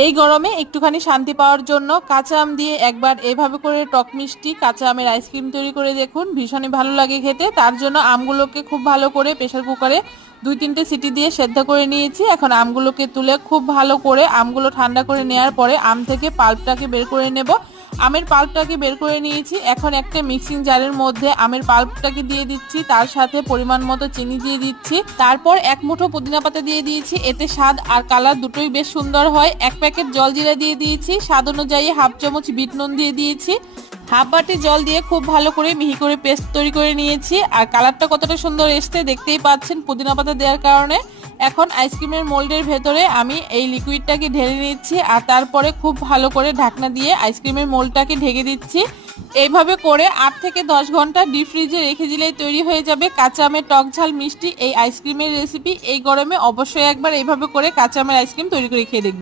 এই গরমে একটুখানি শান্তি পাওয়ার জন্য কাঁচা আম দিয়ে একবার এভাবে করে টক মিষ্টি কাঁচা আমের আইসক্রিম তৈরি করে দেখুন, ভীষণই ভালো লাগে খেতে। তার জন্য আমগুলোকে খুব ভালো করে প্রেসার কুকারে 2-3টে সিটি দিয়ে সেদ্ধ করে নিয়েছি। এখন আমগুলোকে তুলে খুব ভালো করে আমগুলো ঠান্ডা করে নেওয়ার পরে আম থেকে পাল্পটাকে বের করে নেব। আমের পাল্পটাকে বের করে নিয়েছি। এখন একটা মিক্সিং জারের মধ্যে আমের পাল্পটাকে দিয়ে দিচ্ছি, তার সাথে পরিমাণ মতো চিনি দিয়ে দিচ্ছি, তারপর এক মুঠো পুদিনা পাতা দিয়ে দিয়েছি। এতে স্বাদ আর কালার দুটোই বেশ সুন্দর হয়। 1 প্যাকেট জলজিরা দিয়ে দিয়েছি, স্বাদ অনুযায়ী হাফ চামচ বিট নুন দিয়ে দিয়েছি। হাফ বাটি জল দিয়ে খুব ভালো করে মিহি করে পেস্ট তৈরি করে নিয়েছি। আর কালারটা কতটা সুন্দর এসছে দেখতেই পাচ্ছেন পুদিনা পাতা দেওয়ার কারণে। এখন আইসক্রিমের মোল্ডের ভেতরে আমি এই লিকুইডটাকে ঢেলে নিচ্ছি আর তারপরে খুব ভালো করে ঢাকনা দিয়ে আইসক্রিমের মোল্ডটাকে ঢেকে দিচ্ছি। এইভাবে করে 8 থেকে 10 ঘন্টা ডিপ ফ্রিজে রেখে দিলেই তৈরি হয়ে যাবে কাঁচা আমের টক ঝাল মিষ্টি এই আইসক্রিমের রেসিপি। এই গরমে অবশ্যই একবার এইভাবে করে কাঁচা আমের আইসক্রিম তৈরি করে খেয়ে দেখবেন।